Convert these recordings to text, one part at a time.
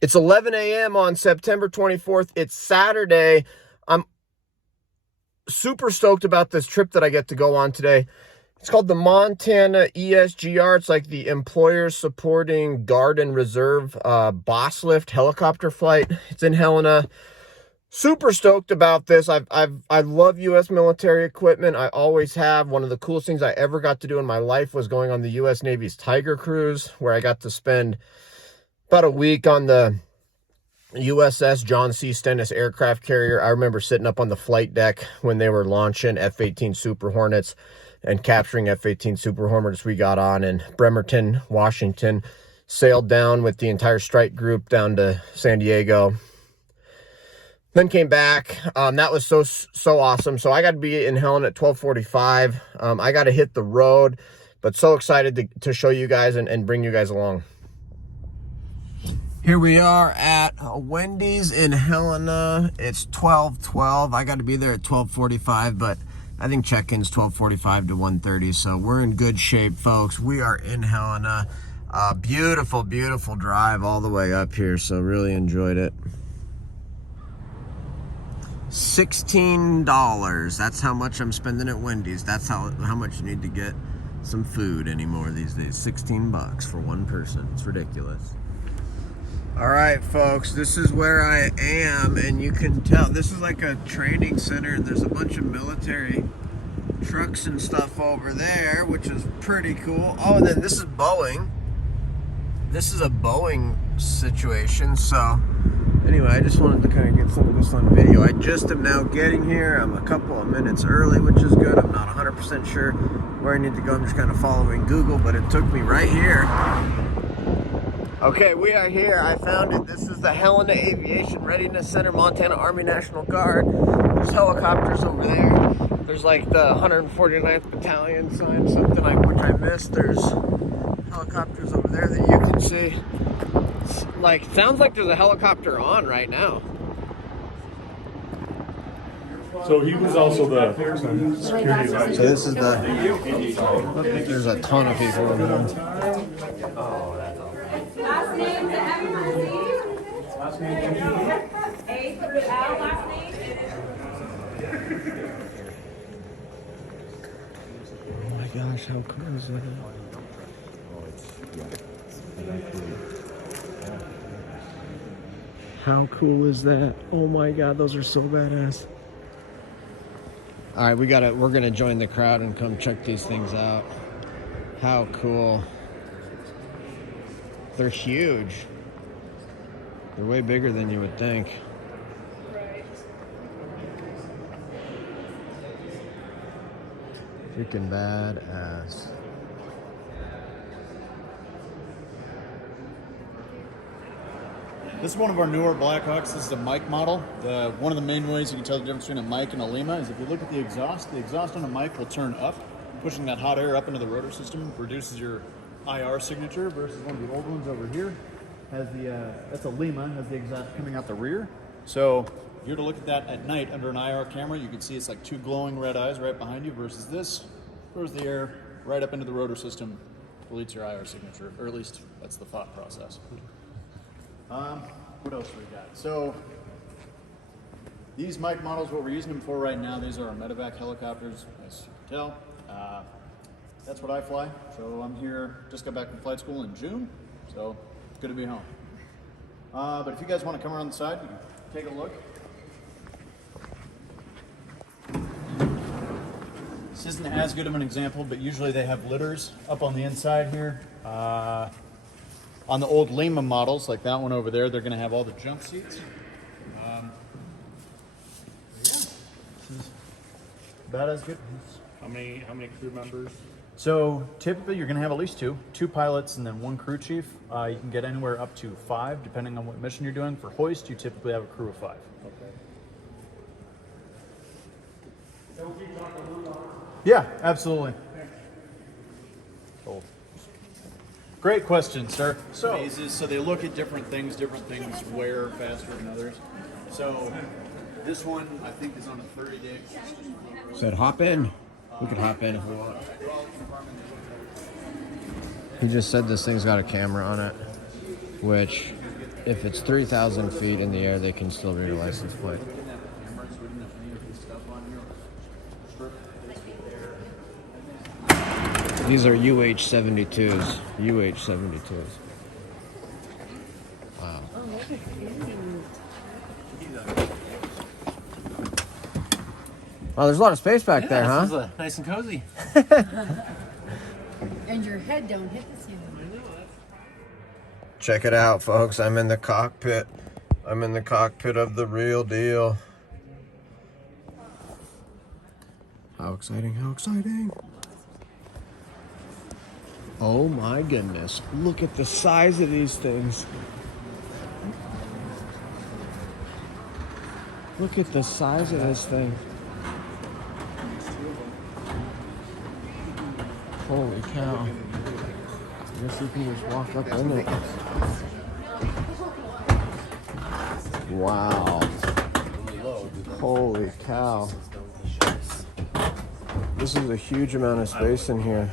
It's 11 a.m. on September 24th. It's Saturday. I'm super stoked about this trip that I get to go on today. It's called the Montana ESGR. It's like the Employer Supporting Guard and Reserve boss lift helicopter flight. It's in Helena. Super stoked about this. I love U.S. military equipment. I always have. One of the coolest things I ever got to do in my life was going on the U.S. Navy's Tiger Cruise, where I got to spend about a week on the USS John C. Stennis aircraft carrier. I remember sitting up on the flight deck when they were launching F-18 Super Hornets and capturing F-18 Super Hornets. We got on in Bremerton, Washington, sailed down with the entire strike group down to San Diego, then came back. That was so awesome. So I got to be in Helena at 12:45. I got to hit the road, but so excited to show you guys and bring you guys along. Here we are at Wendy's in Helena. It's 12:12. I got to be there at 12:45, but I think check-in's 12:45 to 1:30. So we're in good shape, folks. We are in Helena. Beautiful, beautiful drive all the way up here. So really enjoyed it. $16. That's how much I'm spending at Wendy's. That's how much you need to get some food anymore these days. 16 bucks for one person. It's ridiculous. All right, folks, this is where I am, and you can tell this is like a training center. There's a bunch of military trucks and stuff over there, which is pretty cool. Oh, and then this is Boeing. This is a Boeing situation. So anyway, I just wanted to kind of get some of this on video. I just am now getting here. I'm a couple of minutes early, which is good. I'm not 100% sure where I need to go. I'm just kind of following Google, but it took me right here. Okay, we are here. I found it. This is the Helena Aviation Readiness Center, Montana Army National Guard. There's helicopters over there. There's like the 149th Battalion sign, something like which I missed. There's helicopters over there that you can see. Like, sounds like there's a helicopter on right now. So he was also the security advisor. So this is the, there's a ton of people over there. Last name, last name? A through L, last name? Oh my gosh, how cool is that? How cool is that? Oh my god, those are so badass. All right, we're gonna join the crowd and come check these things out. How cool. They're huge. They're way bigger than you would think. Freaking badass. This is one of our newer Blackhawks. This is a mic model. One of the main ways you can tell the difference between a mic and a Lima is if you look at the exhaust on a mic will turn up, pushing that hot air up into the rotor system reduces your IR signature versus one of the old ones over here has that's a Lima, has the exhaust coming out the rear. So if you were to look at that at night under an IR camera, you can see it's like two glowing red eyes right behind you versus this throws the air right up into the rotor system, deletes your IR signature, or at least that's the thought process. What else we got? So these mic models, what we're using them for right now, these are our medevac helicopters, as you can tell. That's what I fly. So I'm here, just got back from flight school in June, so it's good to be home. But if you guys want to come around the side, you can take a look. This isn't as good of an example, but usually they have litters up on the inside here. On the old Lima models, like that one over there, they're going to have all the jump seats. Yeah, this is about as good. How many crew members? So typically you're going to have at least two pilots and then one crew chief. You can get anywhere up to 5, depending on what mission you're doing. For hoist, you typically have a crew of 5. Okay. Yeah, absolutely. Cool. Great question, sir. So they look at different things wear faster than others. So this one, I think, is on a 30-day. Said hop in. We could hop in if we want. He just said this thing's got a camera on it, which if it's 3,000 feet in the air, they can still read your license plate. These are UH-72s. UH-72s. Wow. Oh, there's a lot of space back there, huh? This is nice and cozy. And your head don't hit the ceiling. Check it out, folks. I'm in the cockpit. I'm in the cockpit of the real deal. How exciting, how exciting. Oh my goodness. Look at the size of these things. Look at the size of this thing. Holy cow. I guess you can just walk up in it. Wow. Holy cow. This is a huge amount of space in here.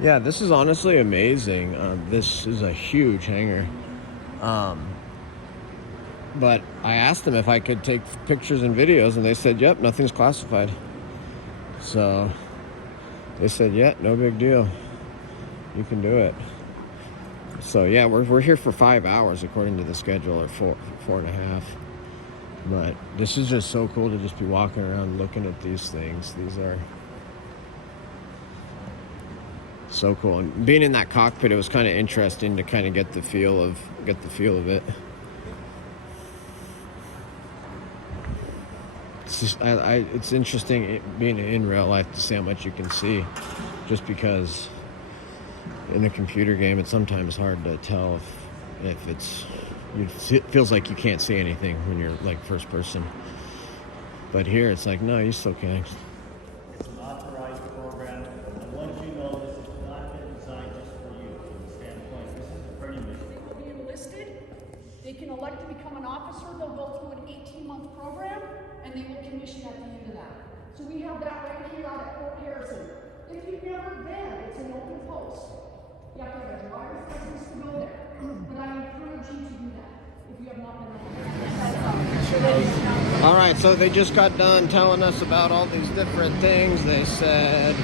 Yeah, this is honestly amazing. This is a huge hangar. But I asked them if I could take pictures and videos, and they said, yep, nothing's classified. So they said, yeah, no big deal. You can do it. So yeah, we're here for 5 hours according to the schedule, or four and a half. But this is just so cool to just be walking around looking at these things. These are so cool. And being in that cockpit, it was kind of interesting to kind of get the feel of it. It's just, it's interesting being in real life to see how much you can see, just because in a computer game it's sometimes hard to tell if it feels like you can't see anything when you're like first person. But here it's like, no, you still can. It's an authorized program. I want you to know this is not been designed just for you from the standpoint. This is a pretty mission. They will be enlisted. They can elect to become an officer. They'll go through an 18-month program, and they will commission at the end of that. So we have that right here out at Fort Harrison. If you've never been, it's an open post. You have to have a driver's license to go there. But I encourage you to do that if you have not been there. All right, so they just got done telling us about all these different things. They said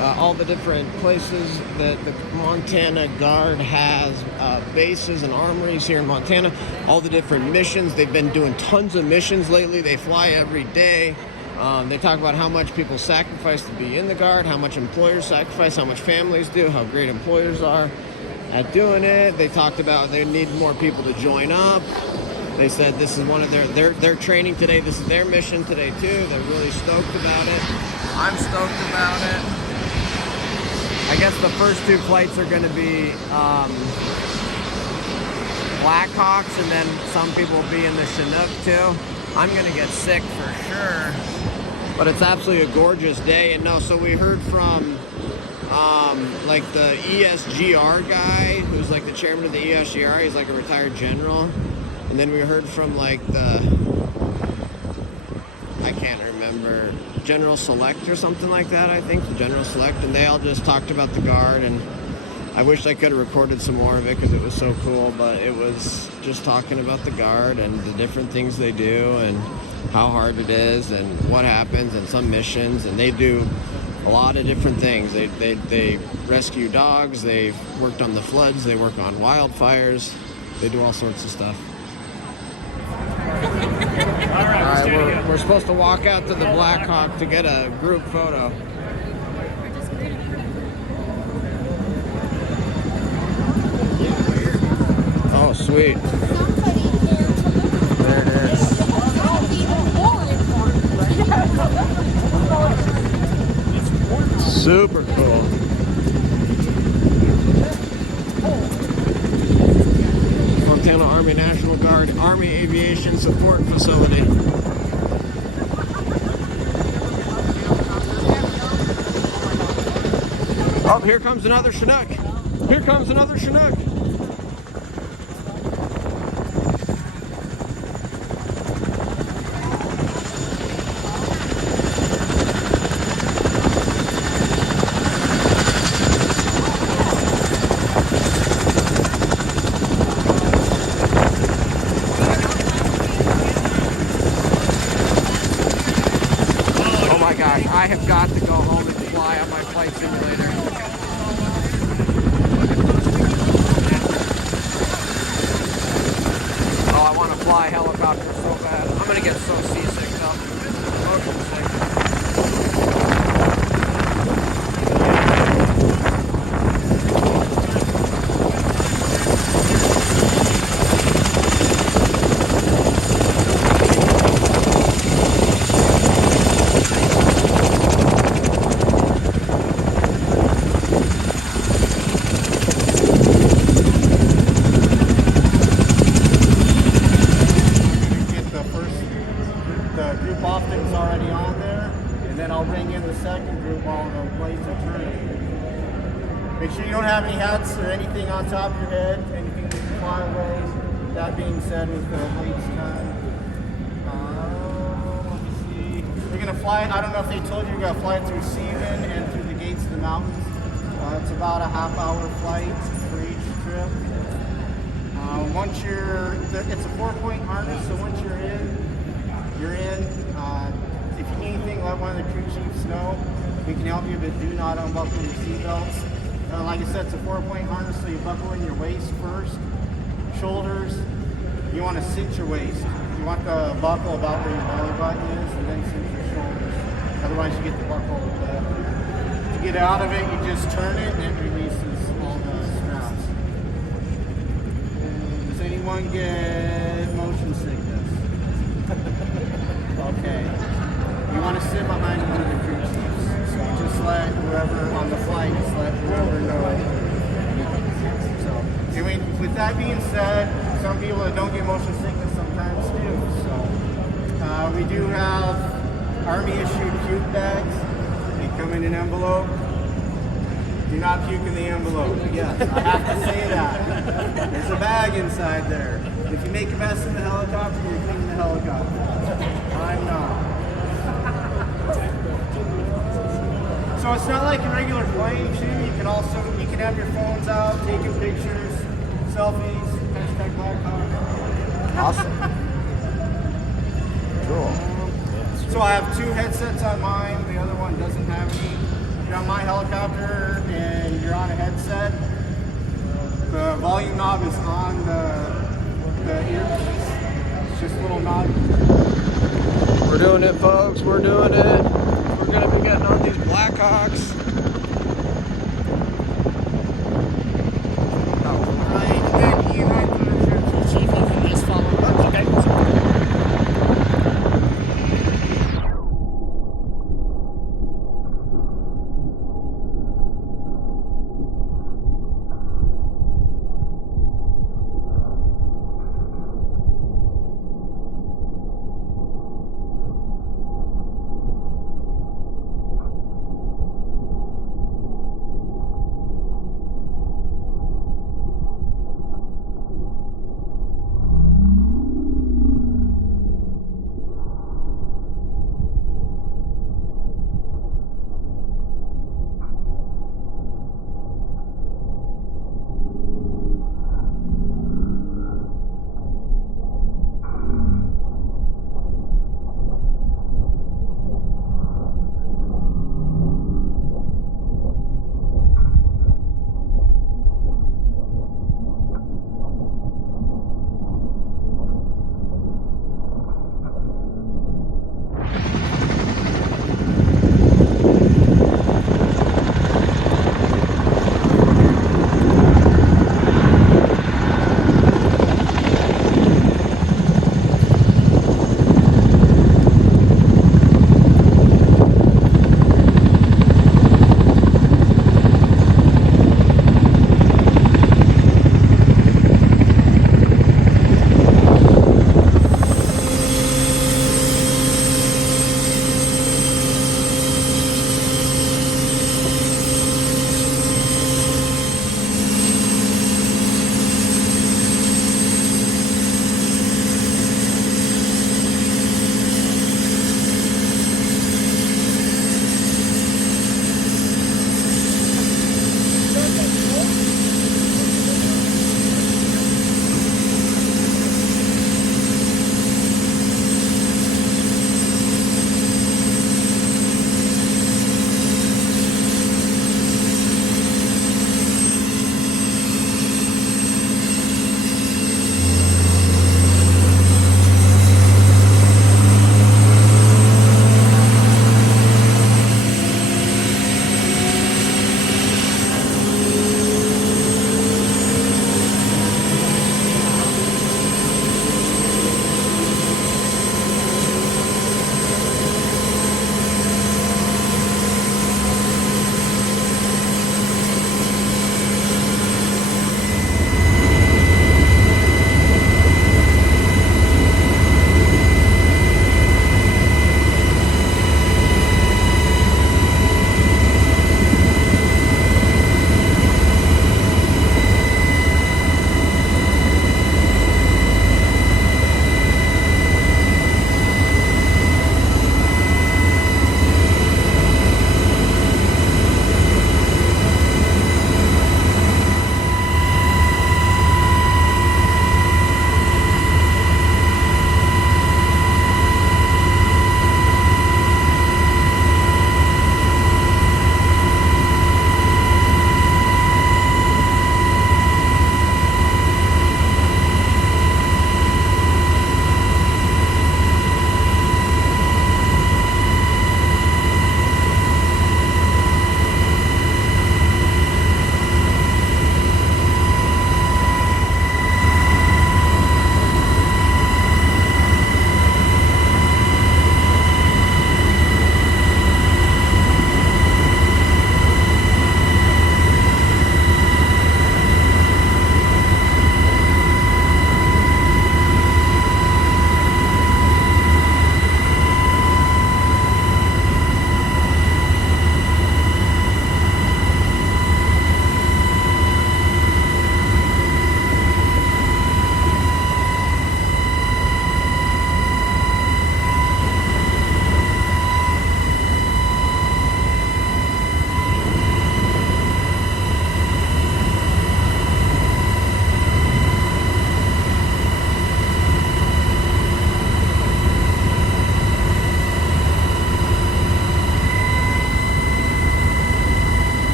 all the different places that the Montana Guard has bases and armories here in Montana, all the different missions. They've been doing tons of missions lately. They fly every day. They talk about how much people sacrifice to be in the Guard, how much employers sacrifice, how much families do, how great employers are at doing it. They talked about they need more people to join up. They said this is one of their training today. This is their mission today too. They're really stoked about it. I'm stoked about it. I guess the first 2 flights are going to be Blackhawks, and then some people will be in the Chinook too. I'm going to get sick for sure. But it's absolutely a gorgeous day. And no, so we heard from like the ESGR guy, who's like the chairman of the ESGR. He's like a retired general. And then we heard from like I can't remember, General Select or something like that, I think, the General Select. And they all just talked about the Guard, and I wish I could have recorded some more of it because it was so cool, but it was just talking about the Guard and the different things they do and how hard it is and what happens and some missions. And they do a lot of different things. They rescue dogs, they've worked on the floods, they work on wildfires, they do all sorts of stuff. All right, we're supposed to walk out to the Blackhawk to get a group photo. Oh, sweet. There it is. Super cool. Montana Army National Guard Army Aviation Support Facility. Oh, here comes another Chinook. Here comes another Chinook. I have got to go home and fly on my flight simulator. Oh, I want to fly helicopter so bad. I'm gonna get so seasick though. Motion sick. The group optic's already on there, and then I'll bring in the second group while the blades are turning. Make sure you don't have any hats or anything on top of your head, anything that can fly away. That being said, with the blades turned, let me see. We're gonna fly. I don't know if they told you, we're gonna fly through Seaman and through the gates of the mountains. It's about a half-hour flight for each trip. Once it's a 4-point harness, so once you're in. If you need anything, let one of the crew chiefs know. We can help you, but do not unbuckle your seatbelts. Like I said, it's a 4-point harness, so you buckle in your waist first. Shoulders, you want to cinch your waist. You want the buckle about where your belly button is, and then cinch your shoulders. Otherwise, you get the buckle. To get out of it, you just turn it, and it releases all the straps. Does anyone get motion sickness? Okay. You want to sit behind one of the crew chiefs. So just let whoever on the flight, just let whoever know. So, with that being said, some people that don't get motion sickness sometimes do. So, we do have Army issued puke bags. They come in an envelope. Do not puke in the envelope. Yes, I have to say that. There's a bag inside there. If you make a mess in the helicopter, you're cleaning the helicopter. I'm not. So it's not like a regular plane too. You can have your phones out, taking pictures, selfies, hashtag Blackhawk. Awesome. Cool. So I have 2 headsets on mine. The other one doesn't have any. If you're on my helicopter and you're on a headset, the volume knob is on the earpiece. It's just a little knob. We're doing it, folks. We're doing it.